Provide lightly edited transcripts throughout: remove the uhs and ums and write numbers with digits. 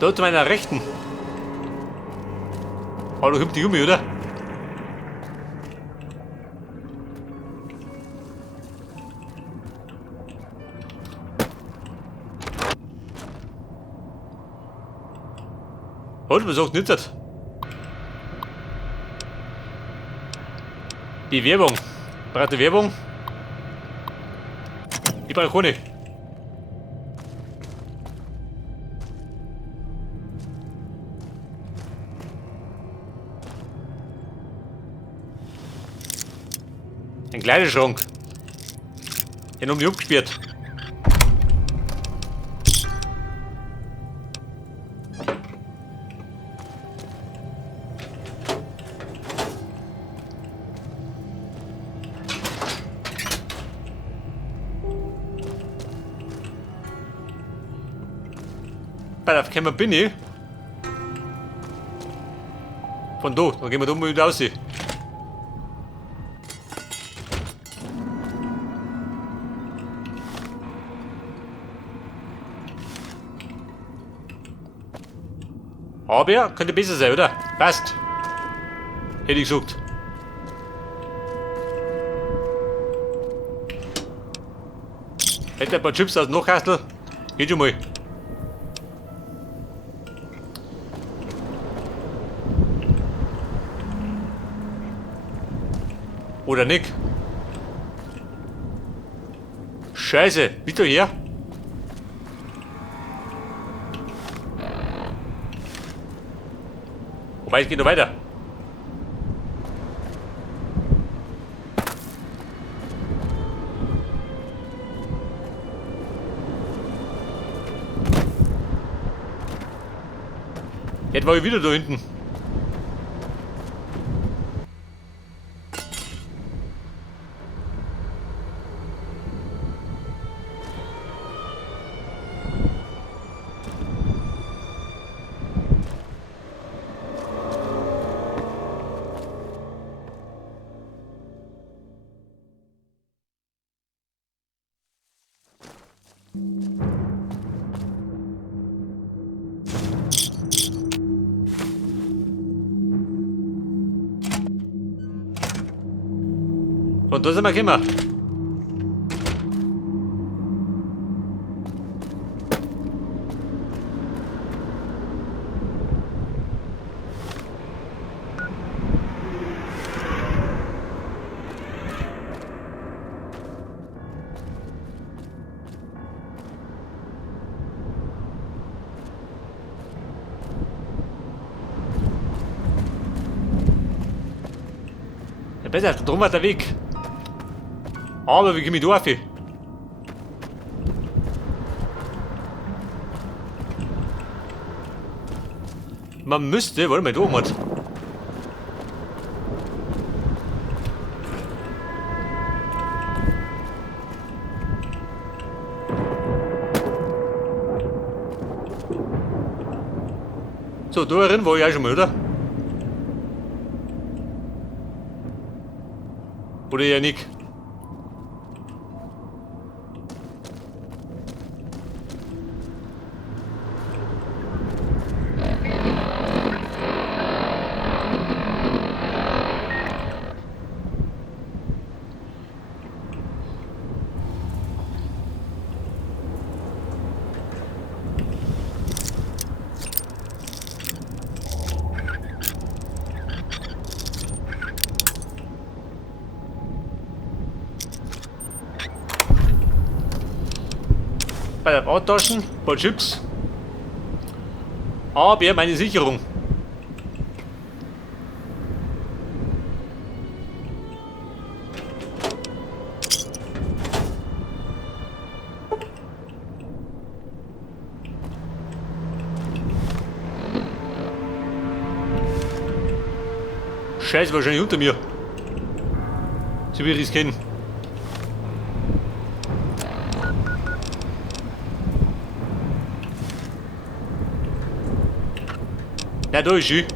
Da zu meiner Rechten. Oh, da kommt die Junge, oder? Und was sagt nicht? Die Werbung. Braucht die Werbung? Die Balkone. Ein Kleiderschrank. Den haben die abgesperrt. Auf können bin ich. Von da, dann gehen wir da mal wieder raus. Aber könnte besser sein, oder? Passt. Hätte ich gesagt. Hätte ein paar Chips aus dem Nachkastel. Geht schon mal. Oder nicht? Scheiße, bitte her. Wobei, es geht noch weiter. Jetzt war ich wieder da hinten. Und da sind wir gekommen. Ja, besser, da drum war der Weg. Aber wie komme ich da rauf? Man müsste, warte mal, da oben hat. So, da drin war ich auch schon mal, oder? Oder ja nicht? Bei der Bautaschen, ein paar Chips. Aber meine Sicherung. Scheiße, wahrscheinlich unter mir. So wie ich es kenne. Ja, da ist sie.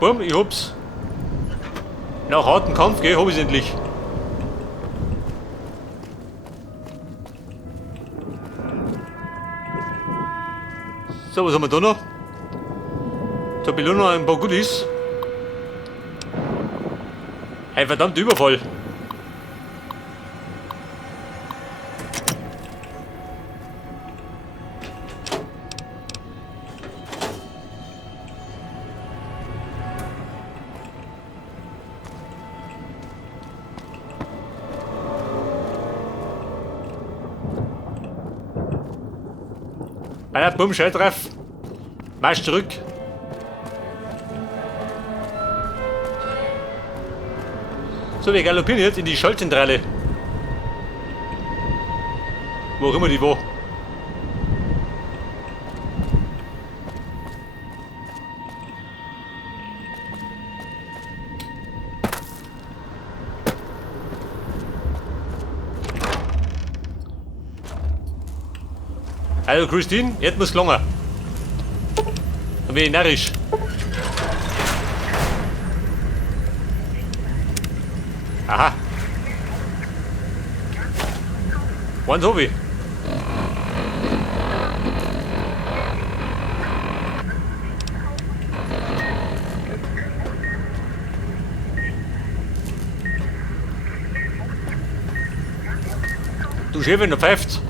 Bumm, ich hab's. Nach hartem Kampf, gell, hab ich's endlich. So, was haben wir da noch? Da habe ich nur noch ein paar Goodies. Ein verdammter Überfall. Einer Bumm, Schalltreff. Marsch zurück. So, wir galoppieren jetzt in die Schaltzentrale. Wo auch immer die war. Also Christine, jetzt muss gelingen. Dann bin ich narrisch. Aha. Eins hab ich. Du Chefin, der pfeift.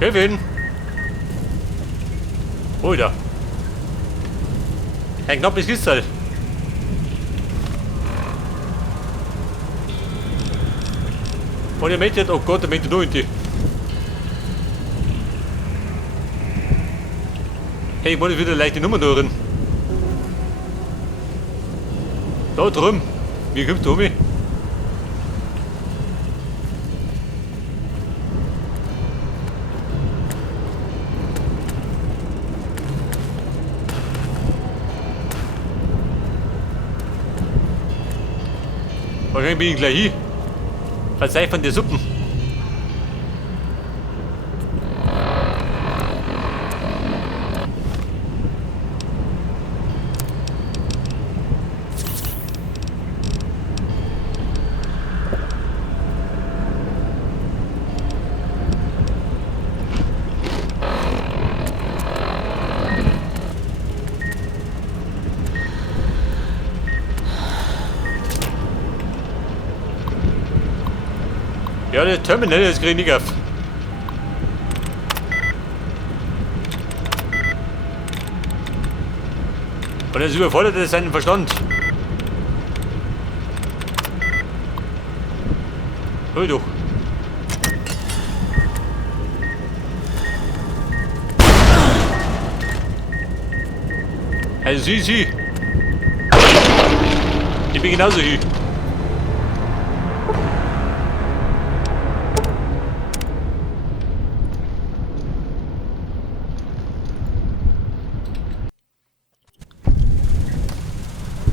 Chefin! Oh, da. Ein knappes Kistel. Und ihr meint, oh Gott, der meint nur in die. Hey, ich wollte wieder leichte Nummer hören. Da drum. Wie kommt Tommy? Wahrscheinlich bin ich gleich hier. Verzeih von der Suppen. Ja, der Terminal, das krieg ich nicht auf. Und jetzt überfordert er seinen Verstand. Hör doch. Also sie. Ich bin genauso hier.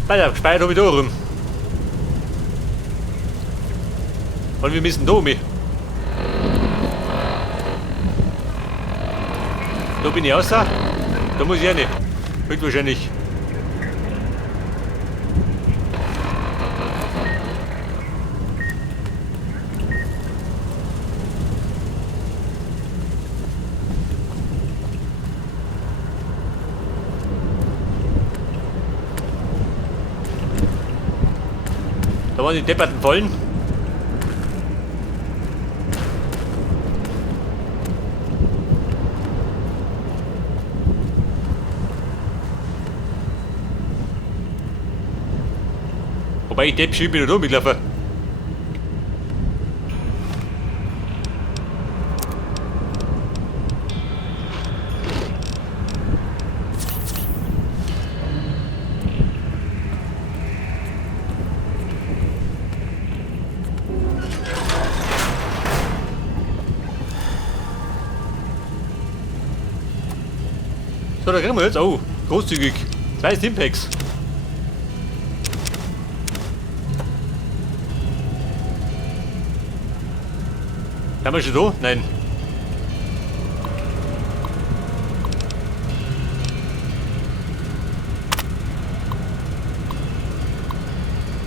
Weiter, gespeichert habe ich da rum. Und wir müssen da mit. Da bin ich außer. Da muss ich auch nicht. Höchstwahrscheinlich. Da waren die Depperten vollen. Wobei ich Depp schön bin und rumgelaufen. So, da kriegen wir jetzt. Oh, großzügig. 2 Stimpacks. Haben wir schon da? Nein.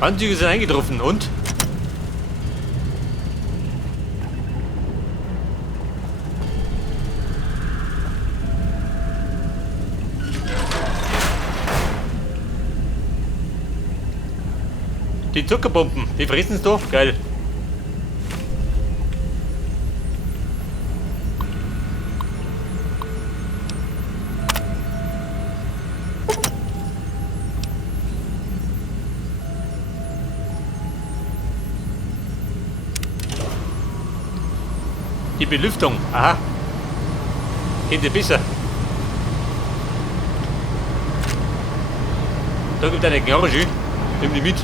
Anzüge sind eingetroffen und? Die Zuckerbomben, die fressen es doch. Geil. Die Belüftung, aha. Hinter besser. Da gibt eine Garage. Nimm die mit.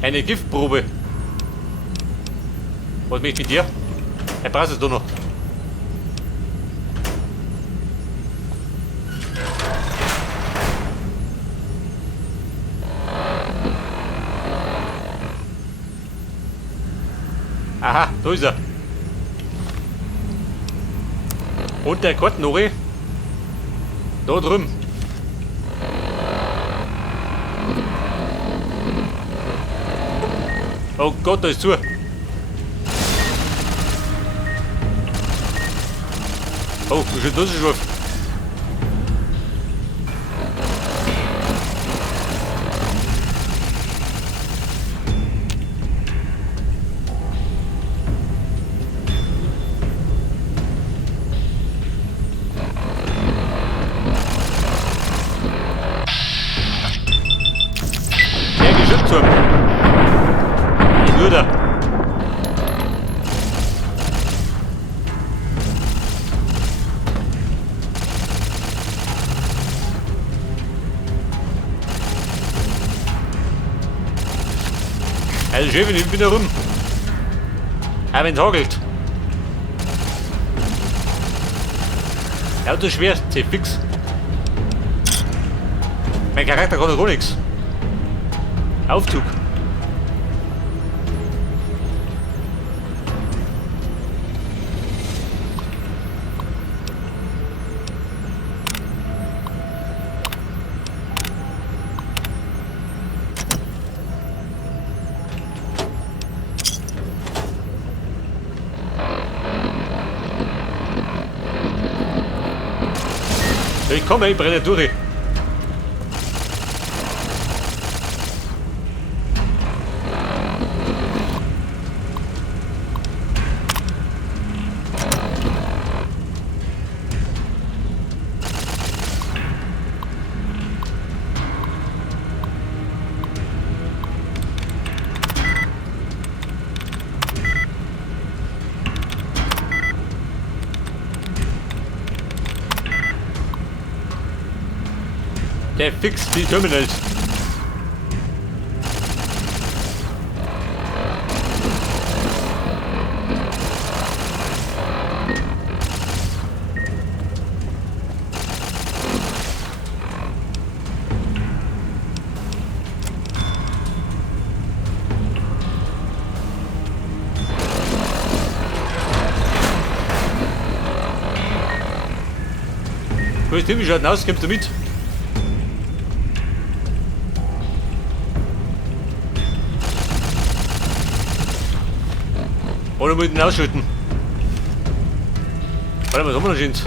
Eine Giftprobe. Was möchte ich mit dir? Er braucht es doch noch. Aha, da ist er. Und der Kartenore. Da drüben. Oh Gott, da ist zu. Oh, wie schön das ist schon. Der Geschützturm. Ist nur da. Also schön, ich bin da rum. Auch wenn es hagelt. Auto schwer, zäh fix. Mein Charakter kann doch gar nichts. Aufzug. Ich komme, ich brenne durch. Der fixt die Terminals. Wo ist Tim? Wie schaut denn aus? Kommst du mit? Oder muss ich den ausschütten? Warte mal, was haben wir noch Schönes?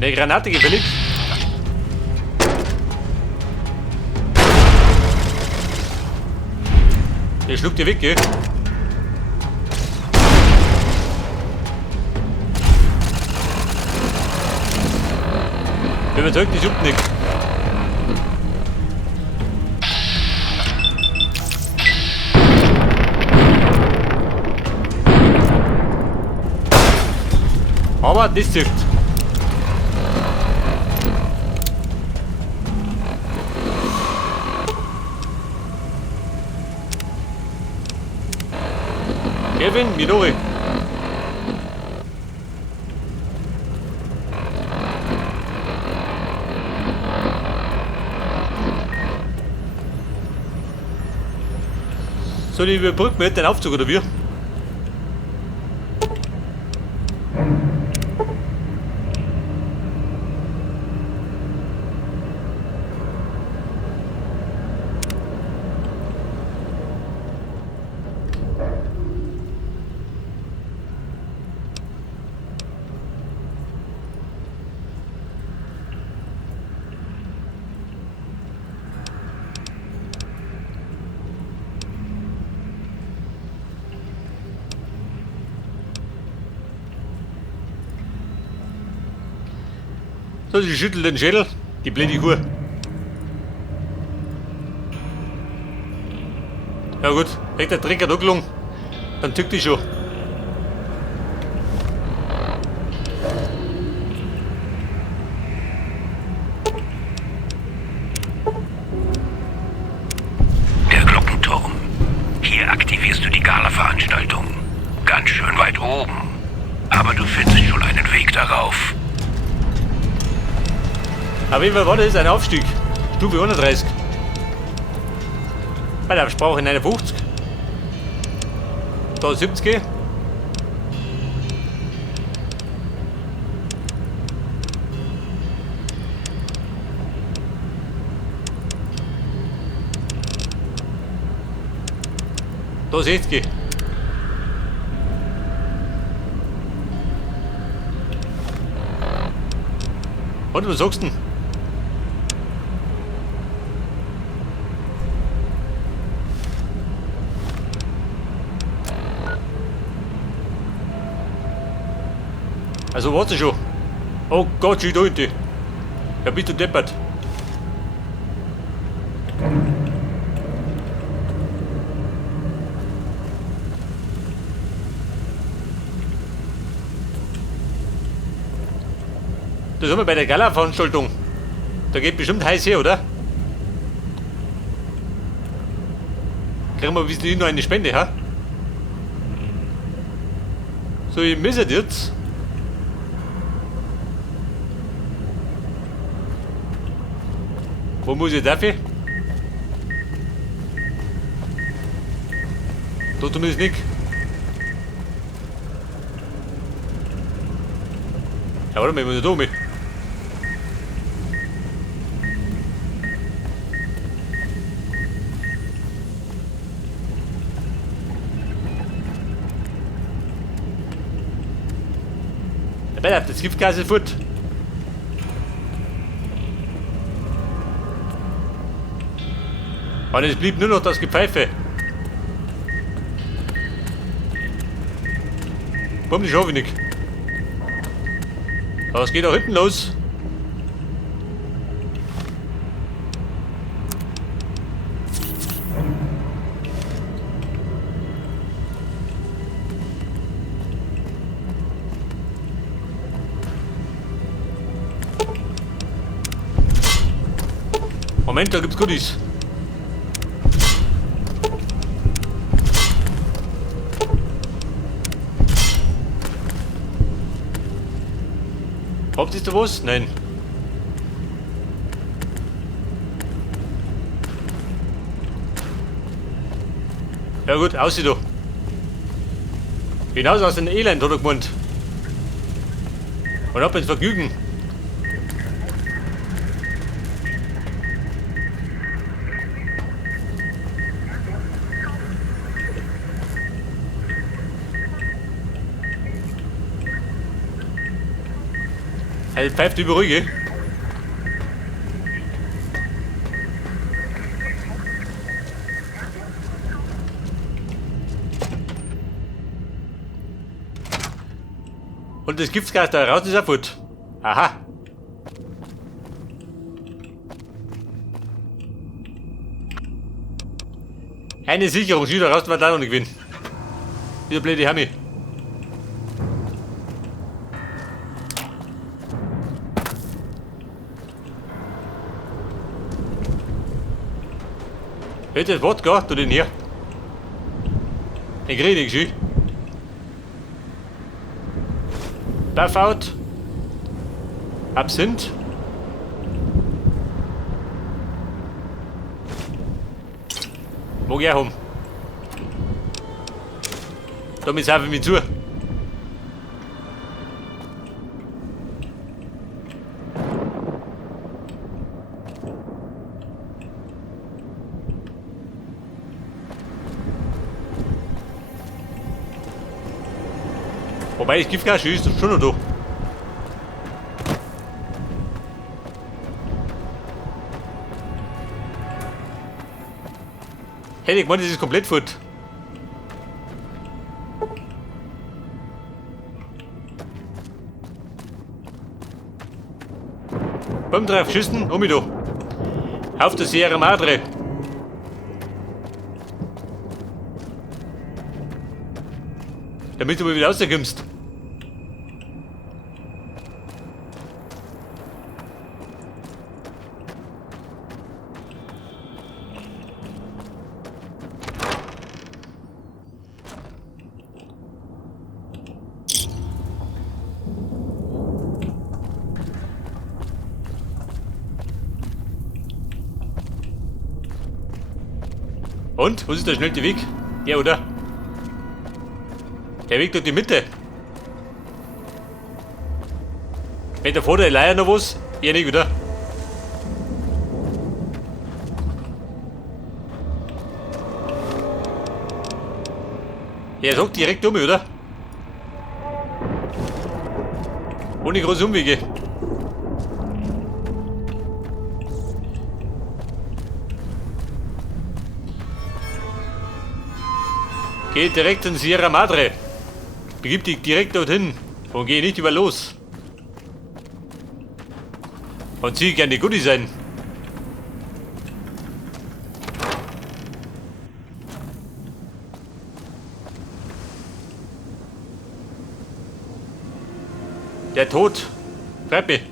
Eine Granate gefällig. Der schluckt dir weg, gell? Überzeugt, die juckt nicht. Aber das zückt. Kevin, Minori. Soll ich überbrücken mit den Aufzug oder wie? So, sie schüttelt den Schädel. Die blöde Kuh. Ja gut, kriegt der Trinker da gelungen. Dann tückt die schon. Der Glockenturm. Hier aktivierst du die Gala-Veranstaltung. Ganz schön weit oben. Aber du findest schon einen Weg darauf. Auf jeden Fall war das ein Aufstieg. Stufe 31. Bei der Absprache in 51. Da 70. Da 60. Und was sagst du denn? Also warte schon. Oh Gott, schau da hinten. Ja, bist du deppert. Da sind wir bei der Gala-Veranstaltung. Da geht bestimmt heiß her, oder? Kriegen wir ein bisschen noch eine Spende, ha? So, ihr müsst jetzt. Wo muss ich dafür? Da zumindest nicht. Ja, warte mal, ich muss da mit. Ja, bitte, das Giftgas ist fort. Und es blieb nur noch das Gepfeife. Warum die schaffe ich nicht? Aber es geht auch hinten los. Moment, da gibt's Goodies. Habt ihr da was? Nein. Ja gut, aus da. Hinaus aus dem Elend, hat er gemeint. Und ab ins Vergnügen. Er pfeift über Rüge. Und das Giftgas da raus ist kaputt. Aha. Eine Sicherung, Schüler raus, war da noch nicht gewinnen. Wieder blöde Hammi. Hört das Wodka, du den hier? Ich rede nicht, schön. Buffout. Absinth. Wo geh ich um? Damit saufe ich mich zu. Wobei, das Giftgas ist schon noch da. Hätte ich gemeint, das ist komplett fort. Beim drauf schießen, um mich da. Auf der Sierra Madre. Damit du mal wieder rauskommst. Und? Was ist der schnellste Weg? Ja, oder? Der Weg durch die Mitte. Wenn da vorne leider noch was? Ja, nicht, oder? Er sagt direkt um mich, oder? Ohne große Umwege. Geh direkt in Sierra Madre. Begib dich direkt dorthin und geh nicht über los. Und zieh gerne Goodies ein. Der Tod. Freut mich.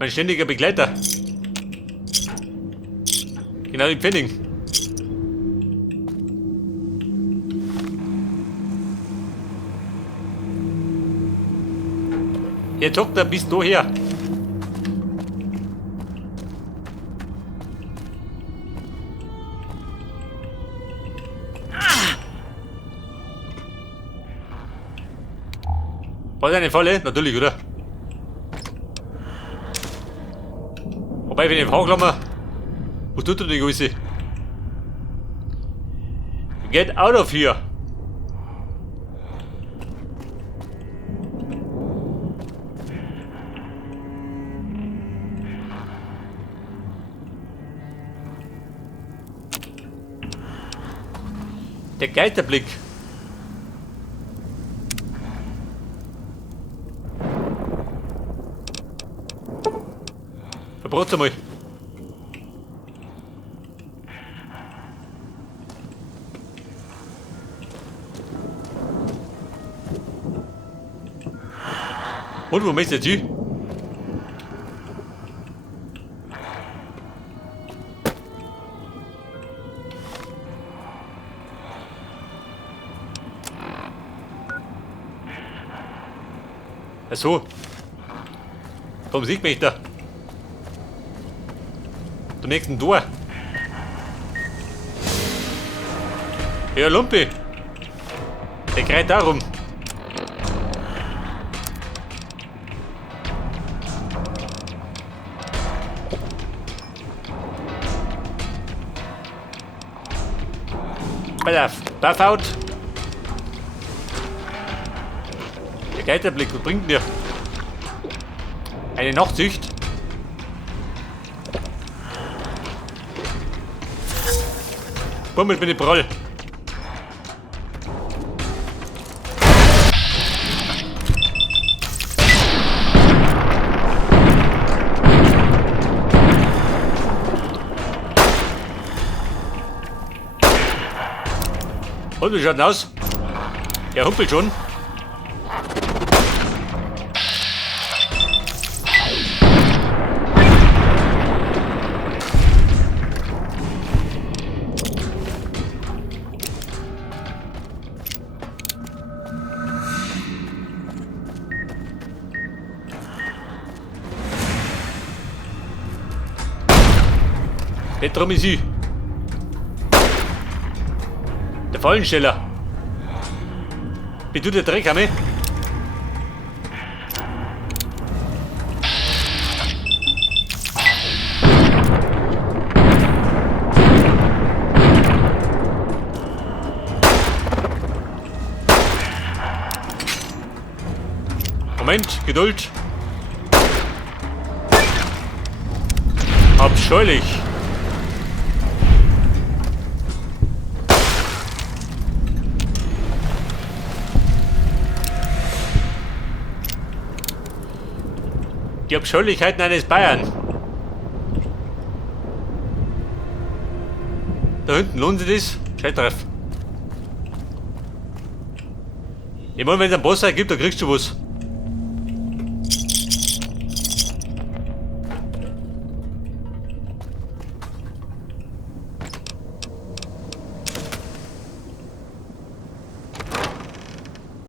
Mein ständiger Begleiter. Genau wie Pfennig. Ihr Doktor, bist du her? War das eine Falle? Natürlich, oder? Wobei, wenn ich Haarklammer, wo tut er die Größe? Get out of here! Der Geiterblick. Verbrot's einmal. Und wo möchtest du hin? Ach so. Warum sieht mich da? Der nächsten Tor. Ja, Lumpi. Der kreit da rum. Pass auf, Buff out. Der Geiterblick, was bringt mir? Eine Nachtsicht. Bummelt bin ich prall. Und wie schaut denn aus? Der humpelt schon. Nicht drum ist sie. Der Fallensteller. Wie tut der Dreck an mich? Moment, Geduld. Abscheulich. Die Abscheulichkeiten eines Bayern. Da hinten lohnt sich das? Scheiß drauf. Ich meine, wenn es einen Boss gibt, dann kriegst du was.